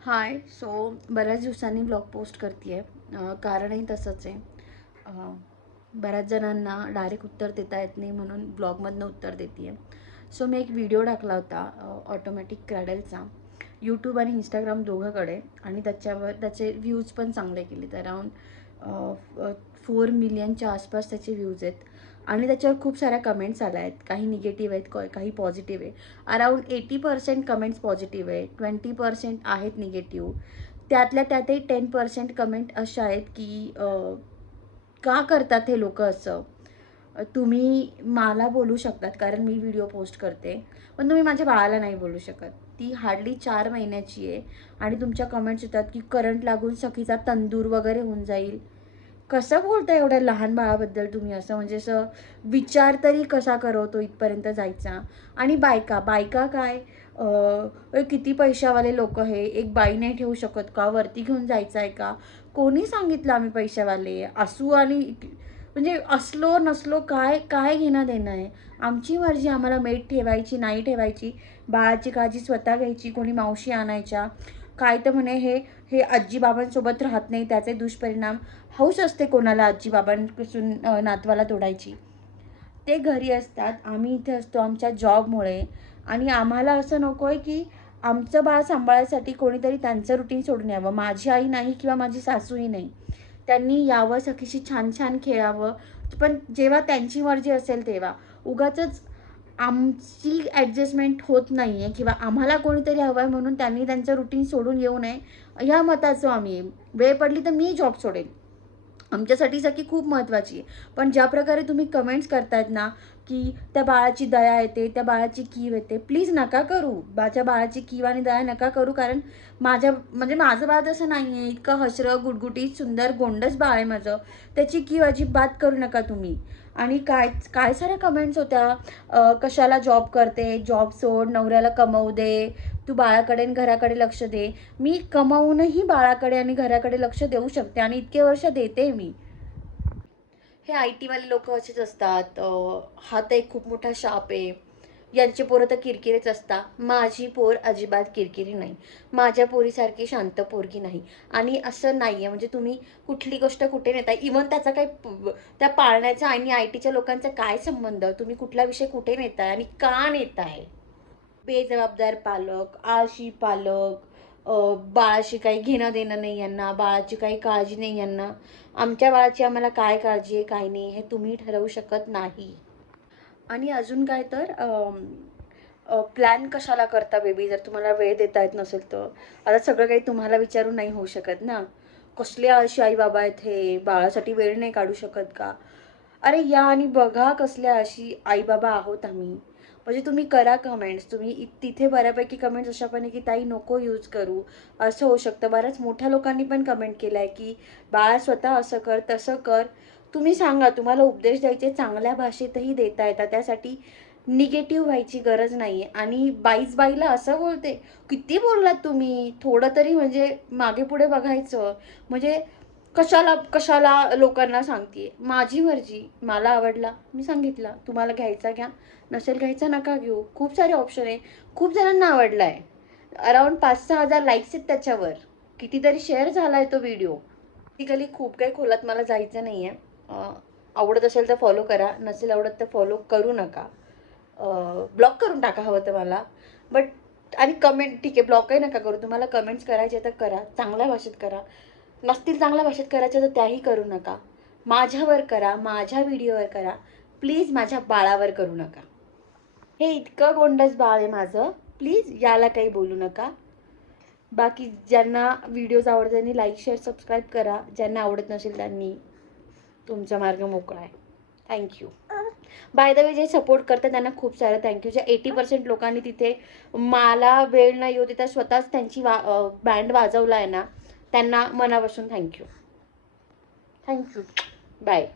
हाय. बऱ्याच दिवसांनी blog post करते आहे. कारणही तसंच आहे. बऱ्याच जणांना डायरेक्ट उत्तर देता येत नाही म्हणून ब्लॉगमधनं उत्तर देते आहे. मी एक व्हिडिओ टाकला होता ऑटोमॅटिक क्रॅडलचा, यूट्यूब आणि इंस्टाग्राम दोघंकडे, आणि त्याच्यावर त्याचे व्ह्यूज पण चांगले केलेत. अराऊंड 4 मिलियनच्या आसपास त्याचे व्ह्यूज आहेत. आणि त्याच्यावर खूप साऱ्या कमेंट्स आल्या आहेत. काही निगेटिव्ह आहेत, काही पॉझिटिव्ह आहे. अराऊंड 80% कमेंट्स पॉझिटिव्ह आहे, 20% आहेत निगेटिव्ह. त्यातल्या त्यातही 10% कमेंट अशा आहेत की का करतात हे लोक असं. तुम्ही मला बोलू शकतात कारण मी व्हिडिओ पोस्ट करते, पण तुम्ही माझ्या बाळाला नाही बोलू शकत. ती हार्डली 4 महिन्याची आहे आणि तुमच्या कमेंट्स येतात की करंट लागून सखीचा तंदूर वगैरे होऊन जाईल. कसं बोलता एवढ्या लहान बाळाबद्दल तुम्ही असं? म्हणजे असं विचार तरी कसा करवतो इथपर्यंत जायचा? आणि बायका बायका काय, किती पैशावाले लोक, हे एक बाई नाही ठेवू शकत का? वरती घेऊन जायचं आहे का? कोणी सांगितलं आम्ही पैशावाले असू? आणि म्हणजे असलो नसलो काय काय घेणं देणं आहे? आमची मर्जी, आम्हाला मेट ठेवायची नाही ठेवायची, बाळाची काळजी स्वतः घ्यायची, कोणी मावशी आणायच्या. काय तर म्हणे हे हे आजीबाबांसोबत राहत नाही, त्याचे दुष्परिणाम. हौस असते कोणाला आजीबाबांपासून नातवाला तोडायची. ते घरी असतात, आम्ही इथे असतो आमच्या जॉबमुळे. आणि आम्हाला असं नको आहे की आमचं बाळ सांभाळायसाठी कोणीतरी त्यांचं रुटीन सोडून यावं. माझी आई नाही किंवा माझी सासूही नाही. त्यांनी यावं, सखीशी छान छान खेळावं, पण जेव्हा त्यांची मर्जी असेल तेव्हा. उगाचच आमची ॲडजस्टमेंट होत नाही आहे किंवा आम्हाला कोणीतरी हवं आहे म्हणून त्यांनी त्यांचं रुटीन सोडून येऊ नये, ह्या मताचं आम्ही. वेळ पडली तर मी जॉब सोडेल, आमच्यासाठी सखी खूप महत्त्वाची आहे. पण ज्या प्रकारे तुम्ही कमेंट्स करतायत ना की त्या बाळाची दया येते, त्या बाळाची कीव येते, प्लीज नका करू. माझ्या बाळाची कीव आणि दया नका करू. कारण माझं बाळ तसं नाही आहे. इतकं हसरं गुटगुटीत सुंदर गोंडस बाळ आहे माझं. त्याची कीव अजिबात करू नका तुम्ही. आणि काय काय साऱ्या कमेंट्स होत्या, कशाला जॉब करते, जॉब सोड, नवऱ्याला कमवू दे, तू बाळाकडे आणि घराकडे लक्ष दे. मी कमावूनही बाळाकडे आणि घराकडे लक्ष देऊ शकते आणि इतके वर्ष देते मी. हे आय टीवाले लोक असेच असतात. हा तर एक खूप मोठा शाप आहे. यांची पोरं तर किरकिरेच असतात. माझी पोर अजिबात किरकिरी नाही. माझ्या पोरीसारखी शांत पोरगी नाही. आणि असं नाही आहे म्हणजे तुम्ही कुठली गोष्ट कुठे नेताय. इव्हन त्याचा काही त्या पाळण्याचा आणि आय टीच्या लोकांचा काय संबंध? तुम्ही कुठला विषय कुठे नेताय आणि का नेताय? बेजबाबदार पालक, आळशी पालक, बाळाशी काही घेणं देणं नाही यांना, बाळाची काही काळजी नाही यांना. आमच्या बाळाची आम्हाला काय काळजी आहे काय नाही हे तुम्ही ठरवू शकत नाही. आणि अजून काय तर, प्लॅन कशाला करता बेबी जर तुम्हाला वेळ देता येत नसेल तर? आता सगळं काही तुम्हाला विचारून नाही होऊ शकत ना. कसले आळशी आई बाबा आहेत हे, बाळासाठी वेळ नाही काढू शकत का? अरे या आणि बघा कसल्या आळशी आई बाबा आहोत आम्ही. म्हणजे तुम्ही करा कमेंट्स, तुम्ही तिथे बऱ्यापैकी कमेंट्स अशा पण आहे की ताई नको यूज करू, असं होऊ शकतं. बऱ्याच मोठ्या लोकांनी पण कमेंट केलं आहे की बाळा स्वतः असं कर तसं कर. तुम्ही सांगा, तुम्हाला उपदेश द्यायचे चांगल्या भाषेतही देता येतात, त्यासाठी निगेटिव्ह व्हायची गरज नाही आहे. आणि बाईच बाईला असं बोलते, किती बोललात तुम्ही? थोडं तरी म्हणजे मागे पुढे बघायचं. म्हणजे कशाला कशाला लोकांना सांगते? माझी मर्जी, मला आवडला मी सांगितलं, तुम्हाला घ्यायचा घ्या, नसेल घ्यायचा नका घेऊ. खूप सारे ऑप्शन आहे, खूप जणांना आवडला आहे. अराऊंड 5-6 हजार लाईक्स आहेत त्याच्यावर, कितीतरी शेअर झाला आहे तो व्हिडिओ. बेसिकली खूप काही खोलात मला जायचं नाही आहे. आवडत असेल तर फॉलो करा, नसेल आवडत तर फॉलो करू नका. ब्लॉक करून टाका हवं तर मला. बट आणि कमेंट ठीक आहे, ब्लॉकही नका करू. तुम्हाला कमेंट्स करायचे तर करा, चांगल्या भाषेत करा. नसतील चांगल्या भाषेत करायच्या तर त्याही करू नका. माझ्यावर करा, माझ्या व्हिडिओवर करा, प्लीज माझ्या बाळावर करू नका. हे इतकं गोंडस बाळ आहे माझं, प्लीज याला काही बोलू नका. बाकी ज्यांना व्हिडिओज आवडतात त्यांनी लाईक शेअर सबस्क्राईब करा, ज्यांना आवडत नसेल त्यांनी तुमचा मार्ग मोकळा आहे. थँक्यू. बाय द वे, जे सपोर्ट करतात त्यांना खूप सारं थँक्यू. ज्या 80% लोकांनी तिथे मला वेळ नाही होती तर स्वतःच त्यांची बँड वाजवला आहे ना, त्यांना मनापासून थँक्यू. थँक्यू. बाय.